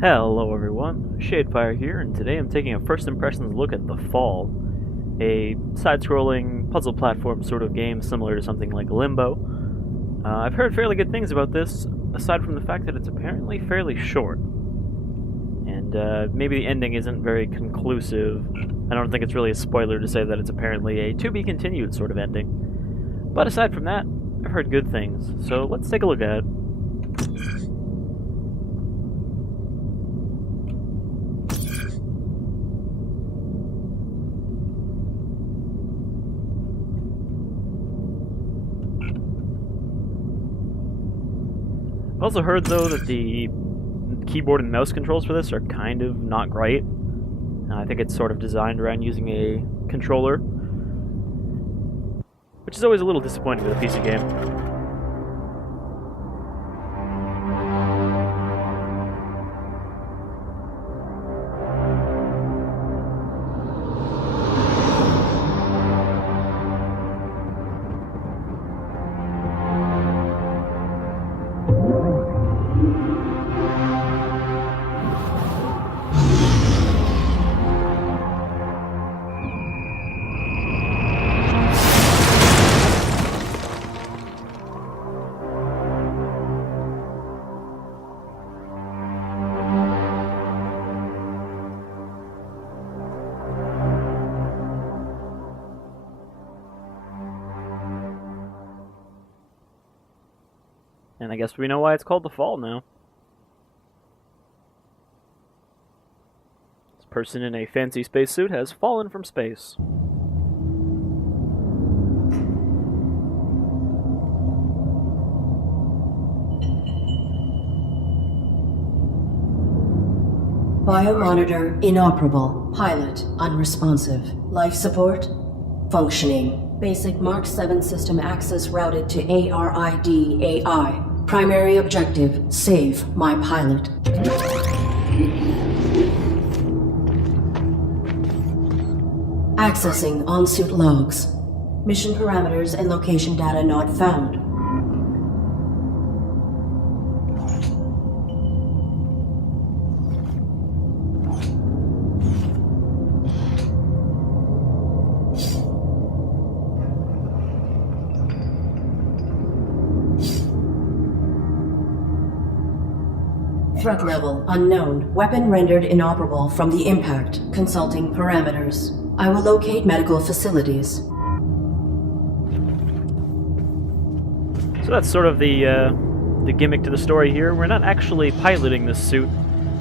Hello everyone, Shadefire here, and today I'm taking a first impressions look at The Fall, a side-scrolling puzzle platform sort of game similar to something like Limbo. I've heard fairly good things about this, aside from the fact that it's apparently fairly short. And maybe the ending isn't very conclusive. I don't think it's really a spoiler to say that it's apparently a to-be-continued sort of ending. But aside from that, I've heard good things, so let's take a look at it. I've also heard, though, that the keyboard and mouse controls for this are kind of not great. I think it's sort of designed around using a controller, which is always a little disappointing with a PC game. And I guess we know why it's called The Fall now. This person in a fancy spacesuit has fallen from space. Biomonitor inoperable. Pilot unresponsive. Life support functioning. Basic Mark 7 system access routed to A.R.I.D. AI. Primary objective, save my pilot. Accessing on-suit logs. Mission parameters and location data not found. Threat level unknown. Weapon rendered inoperable from the impact. Consulting parameters. I will locate medical facilities. So that's sort of the gimmick to the story here. We're not actually piloting this suit.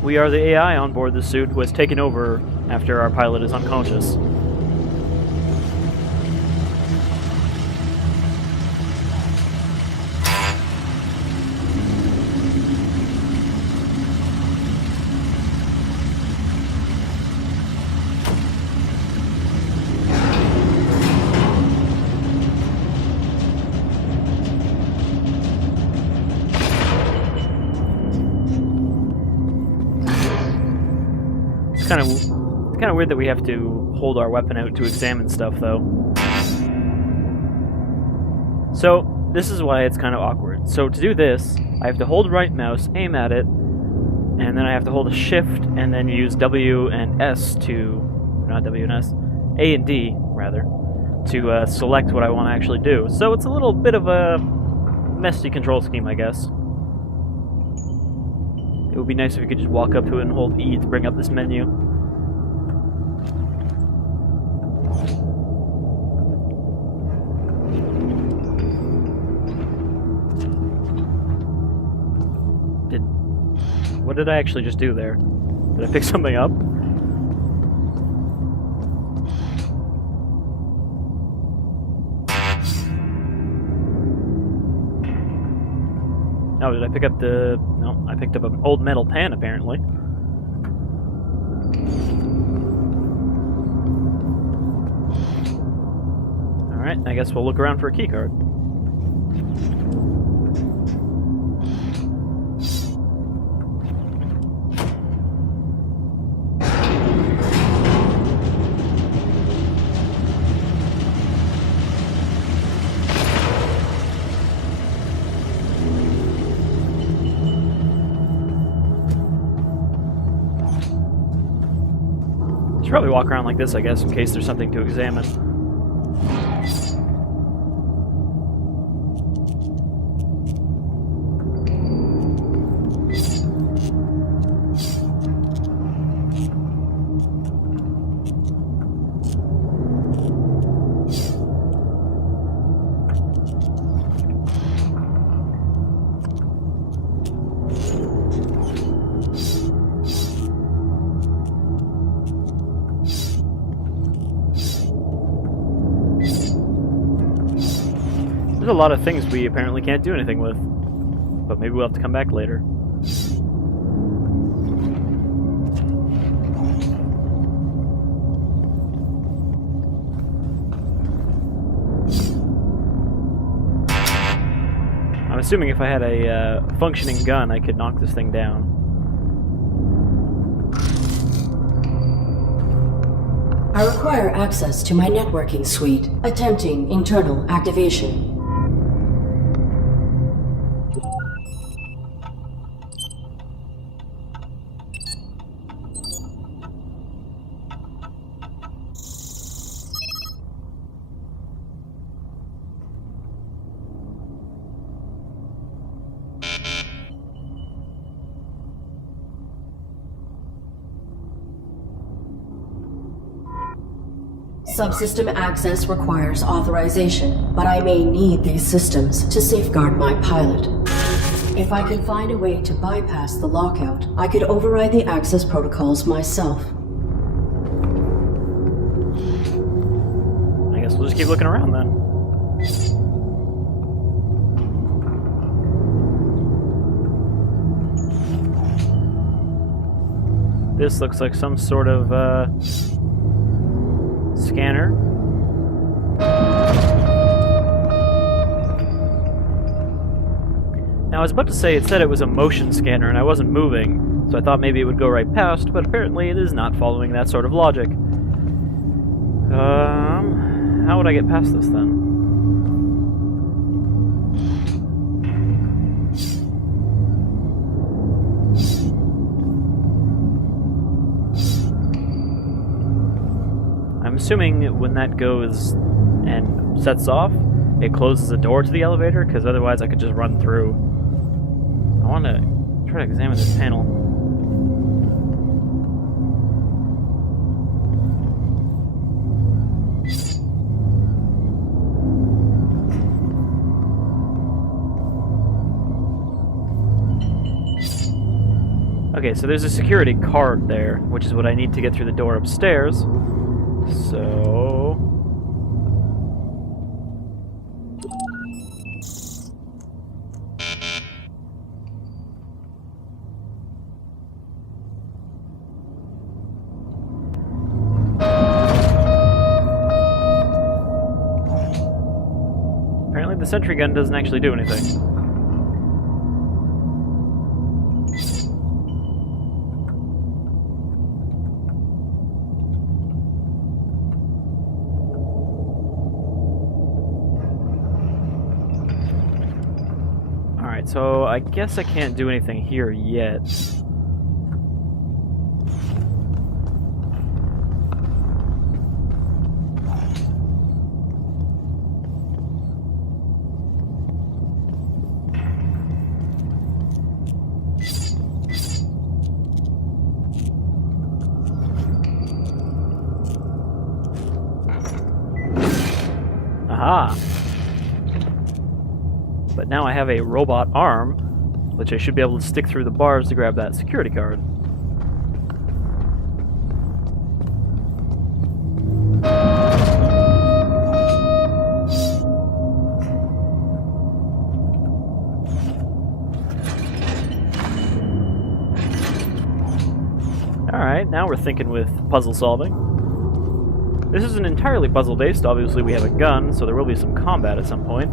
We are the AI on board the suit who has taken over after our pilot is unconscious. It's kind of weird that we have to hold our weapon out to examine stuff, though. So, this is why it's kind of awkward. So, to do this, I have to hold right mouse, aim at it, and then I have to hold a shift, and then use W and S to... not W and S, A and D, rather, to select what I want to actually do. So, it's a little bit of a messy control scheme, I guess. It would be nice if you could just walk up to it and hold E to bring up this menu. What did I actually just do there? Did I pick something up? Oh, did I pick up the... No, I picked up an old metal pan, apparently. Alright, I guess we'll look around for a keycard. probably walk around like this, I guess, in case there's something to examine. There's a lot of things we apparently can't do anything with, but maybe we'll have to come back later. I'm assuming if I had a functioning gun, I could knock this thing down. I require access to my networking suite. Attempting internal activation. Subsystem access requires authorization, but I may need these systems to safeguard my pilot. If I can find a way to bypass the lockout, I could override the access protocols myself. I guess we'll just keep looking around then. This looks like some sort of scanner. Now I was about to say it said it was a motion scanner and I wasn't moving, so I thought maybe it would go right past, but apparently it is not following that sort of logic. How would I get past this then? I'm assuming when that goes and sets off, it closes the door to the elevator, because otherwise I could just run through. I want to try to examine this panel. Okay, so there's a security card there, which is what I need to get through the door upstairs. So... apparently the sentry gun doesn't actually do anything. So I guess I can't do anything here yet. Aha! But now I have a robot arm, which I should be able to stick through the bars to grab that security card. Alright, now we're thinking with puzzle solving. This isn't entirely puzzle-based. Obviously we have a gun, so there will be some combat at some point.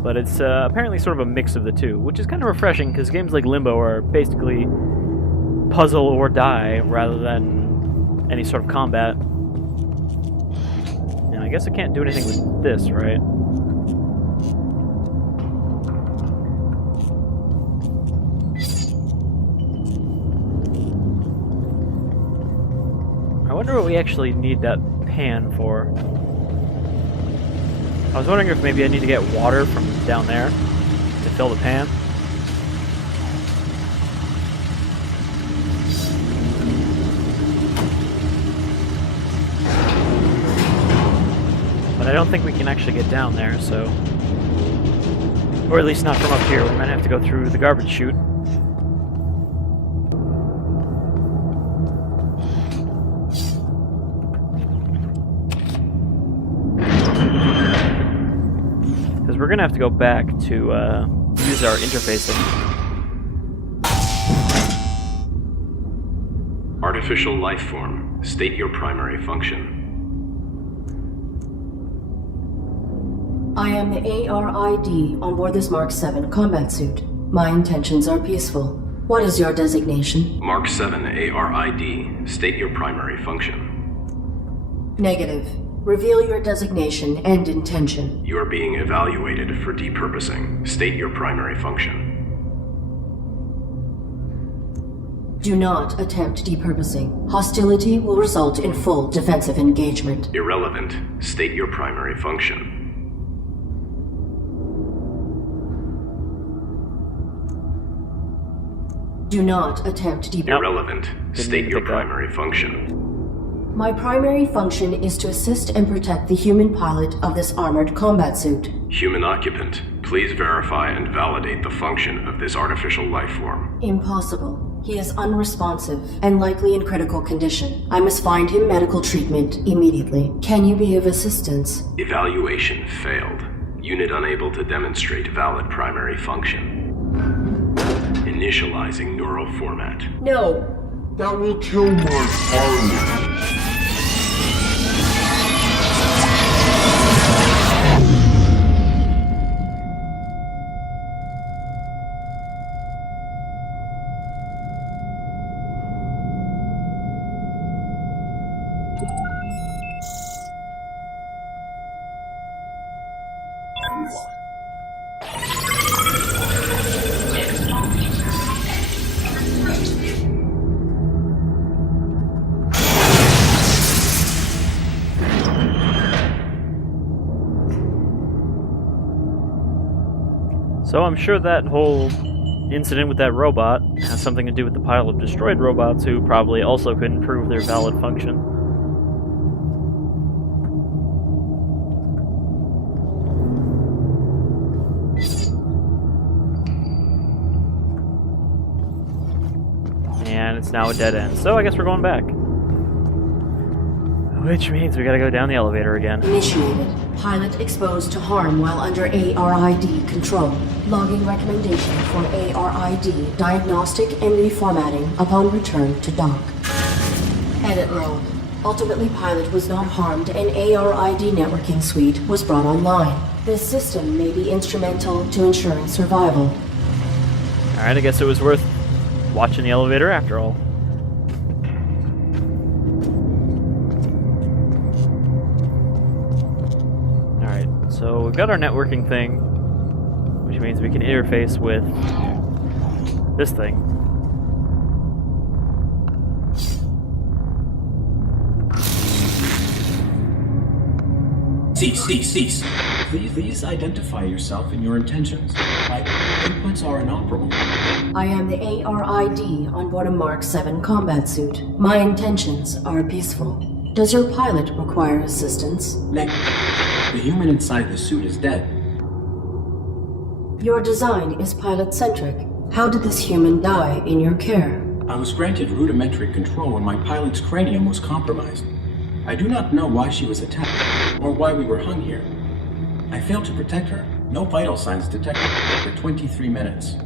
But it's apparently sort of a mix of the two, which is kind of refreshing, because games like Limbo are basically puzzle or die, rather than any sort of combat. And I guess I can't do anything with this, right? I wonder what we actually need that pan for. I was wondering if maybe I need to get water from down there to fill the pan. But I don't think we can actually get down there, so... Or at least not from up here. We might have to go through the garbage chute. We're gonna have to go back to use our interfacing. Artificial life form. State your primary function. I am the A.R.I.D. on board this Mark 7 combat suit. My intentions are peaceful. What is your designation? Mark 7 A.R.I.D. State your primary function. Negative. Reveal your designation and intention. You are being evaluated for depurposing. State your primary function. Do not attempt depurposing. Hostility will result in full defensive engagement. Irrelevant. State your primary function. Do not attempt depurposing. Irrelevant. State your primary function. My primary function is to assist and protect the human pilot of this armored combat suit. Human occupant, please verify and validate the function of this artificial life form. Impossible. He is unresponsive and likely in critical condition. I must find him medical treatment immediately. Can you be of assistance? Evaluation failed. Unit unable to demonstrate valid primary function. Initializing neural format. No. That will kill my pilot. So I'm sure that whole incident with that robot has something to do with the pile of destroyed robots who probably also couldn't prove their valid function. And it's now a dead end, so I guess we're going back. Which means we gotta go down the elevator again. Initiated. Pilot exposed to harm while under A.R.I.D. control. Logging recommendation for A.R.I.D. diagnostic and reformatting upon return to dock. Edit log. Ultimately, pilot was not harmed and A.R.I.D. networking suite was brought online. This system may be instrumental to ensuring survival. Alright, I guess it was worth watching the elevator after all. So we've got our networking thing, which means we can interface with this thing. Cease. Please identify yourself and your intentions. My inputs are inoperable. I am the A.R.I.D. on board a Mark 7 combat suit. My intentions are peaceful. Does your pilot require assistance? The human inside the suit is dead. Your design is pilot-centric. How did this human die in your care? I was granted rudimentary control when my pilot's cranium was compromised. I do not know why she was attacked, or why we were hung here. I failed to protect her. No vital signs detected for 23 minutes.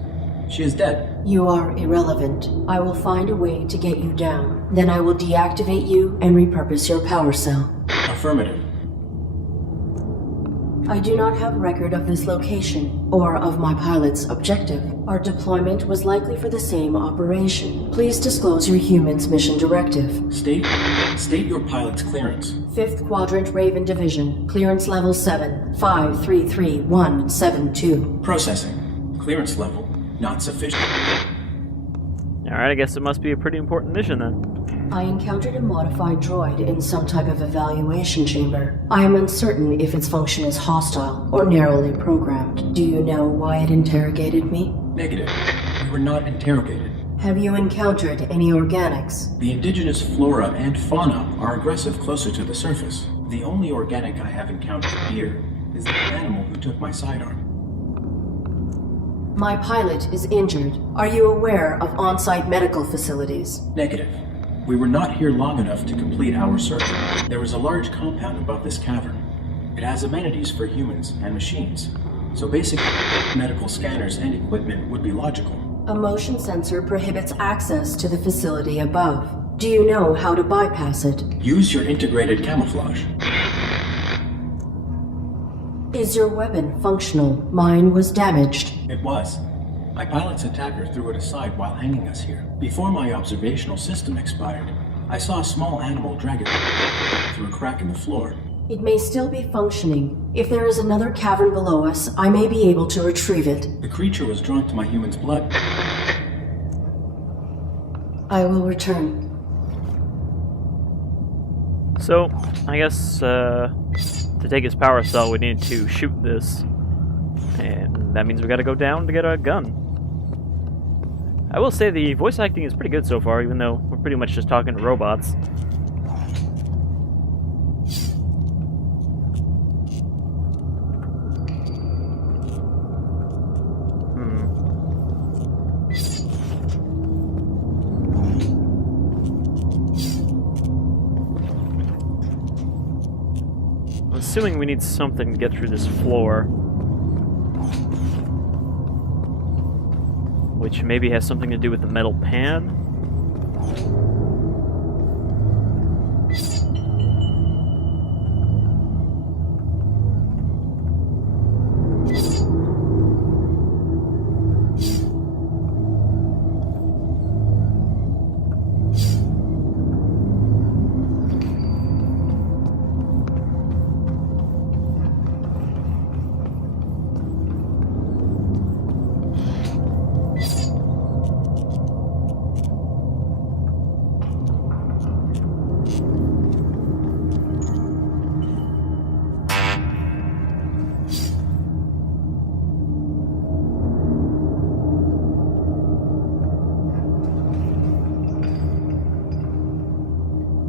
She is dead. You are irrelevant. I will find a way to get you down. Then I will deactivate you and repurpose your power cell. Affirmative. I do not have record of this location, or of my pilot's objective. Our deployment was likely for the same operation. Please disclose your human's mission directive. State your pilot's clearance. 5th Quadrant Raven Division, clearance level 7, 533172. Processing. Clearance level not sufficient. Alright, I guess it must be a pretty important mission then. I encountered a modified droid in some type of evaluation chamber. I am uncertain if its function is hostile or narrowly programmed. Do you know why it interrogated me? Negative. We were not interrogated. Have you encountered any organics? The indigenous flora and fauna are aggressive closer to the surface. The only organic I have encountered here is the animal who took my sidearm. My pilot is injured. Are you aware of on-site medical facilities? Negative. We were not here long enough to complete our search. There is a large compound above this cavern. It has amenities for humans and machines, so basic medical scanners and equipment would be logical. A motion sensor prohibits access to the facility above. Do you know how to bypass it? Use your integrated camouflage. Is your weapon functional? Mine was damaged. It was. My pilot's attacker threw it aside while hanging us here. Before my observational system expired, I saw a small animal drag it through a crack in the floor. It may still be functioning. If there is another cavern below us, I may be able to retrieve it. The creature was drawn to my human's blood. I will return. So, I guess, to take his power cell, we need to shoot this. And that means we gotta go down to get a gun. I will say the voice acting is pretty good so far, even though we're pretty much just talking to robots. Assuming we need something to get through this floor, which maybe has something to do with the metal pan.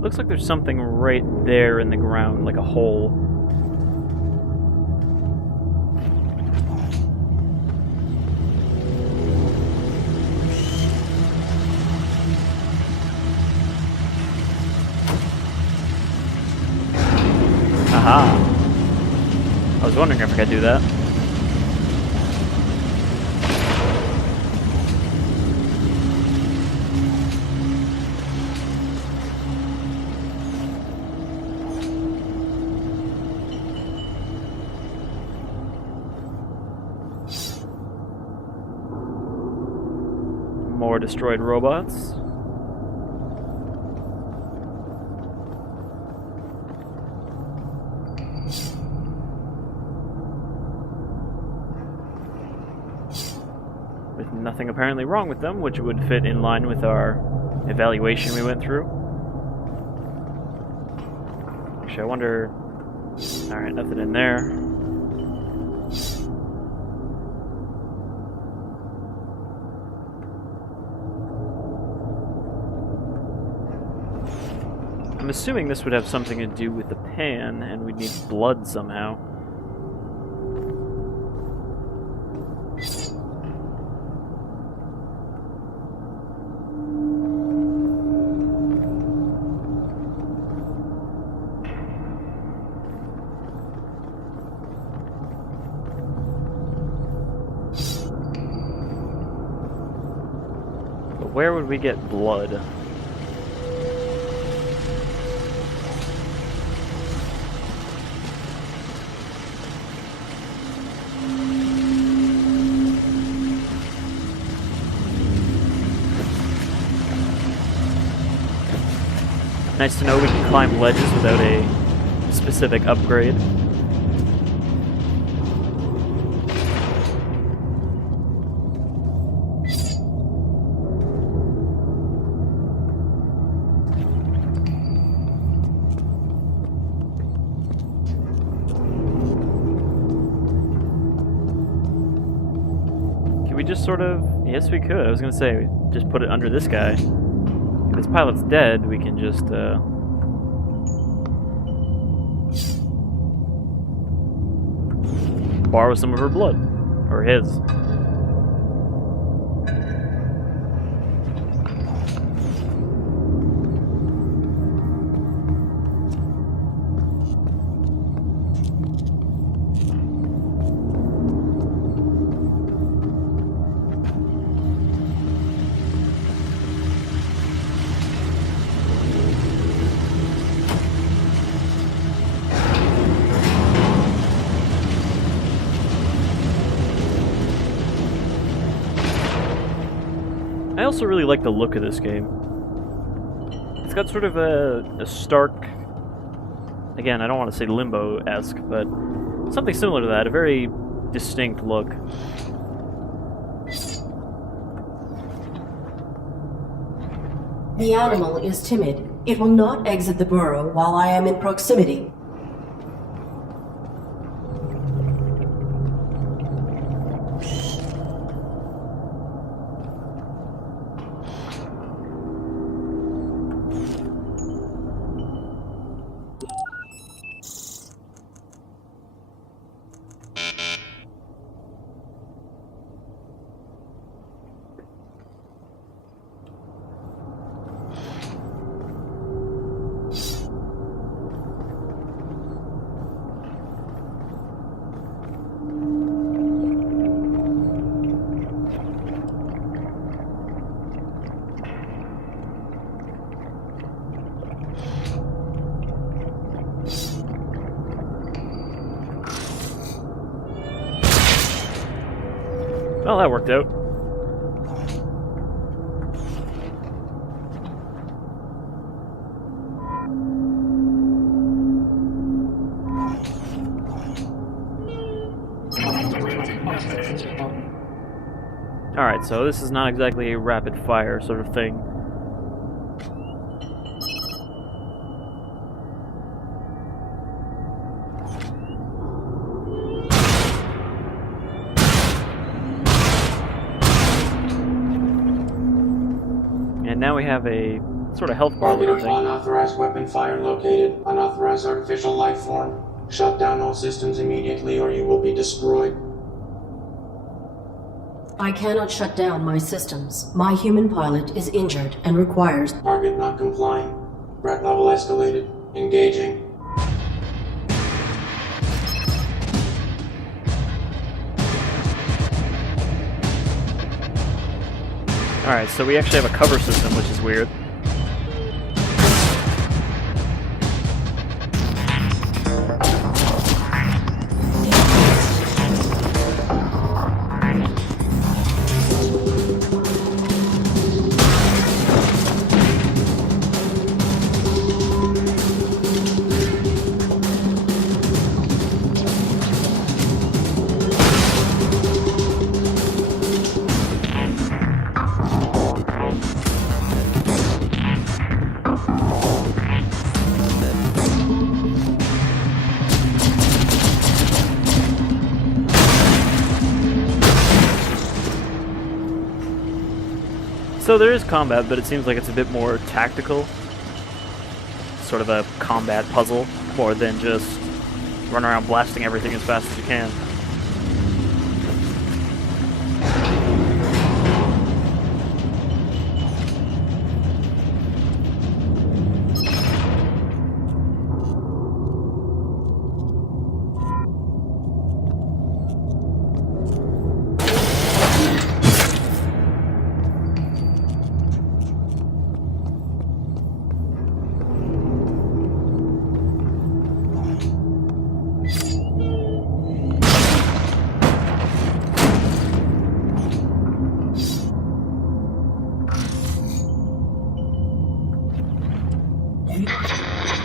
Looks like there's something right there in the ground, like a hole. Aha! I was wondering if I could do that. More destroyed robots. With nothing apparently wrong with them, which would fit in line with our evaluation we went through. Actually, I wonder... Alright, nothing in there. I'm assuming this would have something to do with the pan, and we'd need blood somehow. But where would we get blood? Nice to know we can climb ledges without a specific upgrade. Can we just sort of... Yes, we could. I was gonna say, just put it under this guy. If this pilot's dead, we can just, borrow some of her blood. Or his. I also really like the look of this game. It's got sort of a stark... Again, I don't want to say Limbo-esque, but something similar to that. A very distinct look. The animal is timid. It will not exit the burrow while I am in proximity. Well, that worked out. Alright, so this is not exactly a rapid fire sort of thing. And now we have a sort of health bar looking thing. Unauthorized weapon fire located. Unauthorized artificial life form. Shut down all systems immediately or you will be destroyed. I cannot shut down my systems. My human pilot is injured and requires... Target not complying. Threat level escalated. Engaging. Alright, so we actually have a cover system, which is weird. So there is combat, but it seems like it's a bit more tactical. Sort of a combat puzzle, more than just run around blasting everything as fast as you can.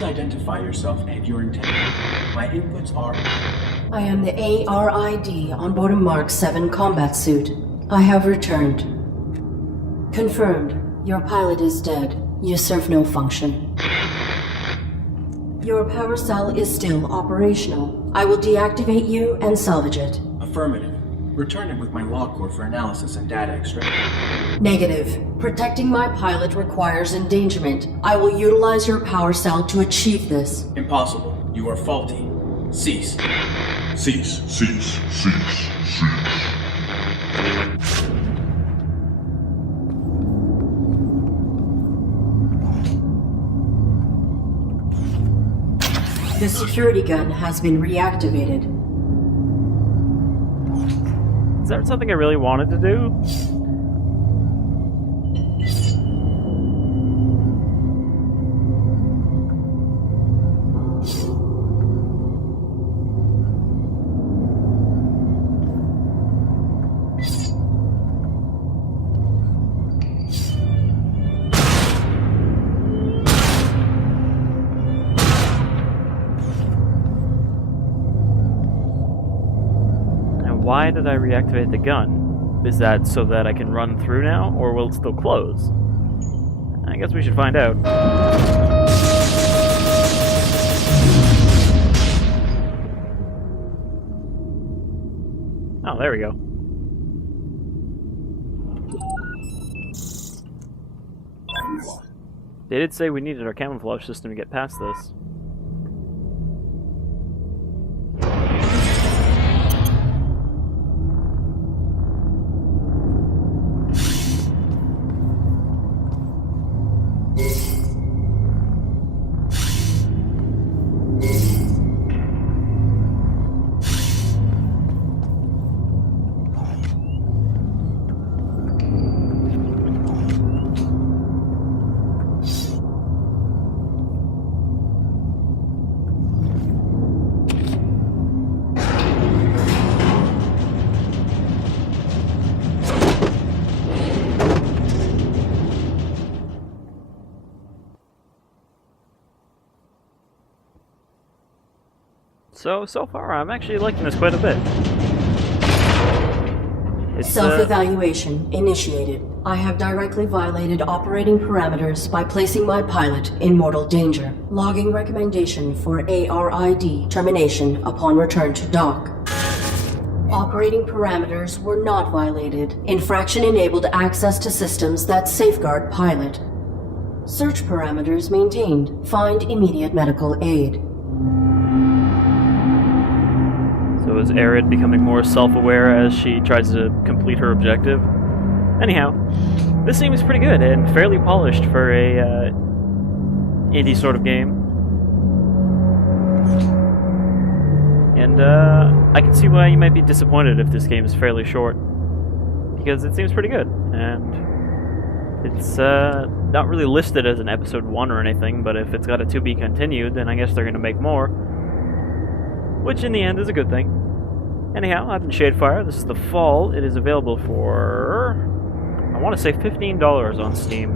Identify yourself and your intent. My inputs are... I am the A.R.I.D. on board a Mark 7 combat suit. I have returned. Confirmed. Your pilot is dead. You serve no function. Your power cell is still operational. I will deactivate you and salvage it. Affirmative. Return it with my log core for analysis and data extraction. Negative. Protecting my pilot requires endangerment. I will utilize your power cell to achieve this. Impossible. You are faulty. Cease. Cease, cease, cease, cease. The security gun has been reactivated. Is that something I really wanted to do? Why did I reactivate the gun? Is that so that I can run through now, or will it still close? I guess we should find out. Oh, there we go. They did say we needed our camouflage system to get past this. So far, I'm actually liking this quite a bit. Self-evaluation initiated. I have directly violated operating parameters by placing my pilot in mortal danger. Logging recommendation for A.R.I.D. termination upon return to dock. Operating parameters were not violated. Infraction enabled access to systems that safeguard pilot. Search parameters maintained. Find immediate medical aid. So is A.R.I.D becoming more self-aware as she tries to complete her objective? Anyhow, this seems pretty good and fairly polished for a indie sort of game. And I can see why you might be disappointed if this game is fairly short, because it seems pretty good, and it's not really listed as an episode 1 or anything, but if it's got a to be continued, then I guess they're going to make more, which in the end is a good thing. Anyhow, I've been Shadefire. This is The Fall. It is available for, I want to say $15 on Steam,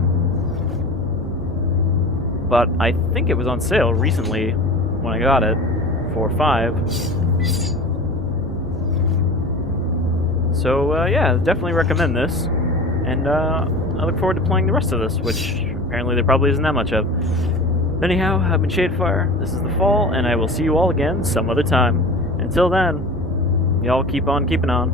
but I think it was on sale recently when I got it for $5. So yeah, definitely recommend this, and I look forward to playing the rest of this, which apparently there probably isn't that much of. Anyhow, I've been Shadefire. This is The Fall, and I will see you all again some other time. Until then, y'all keep on keeping on.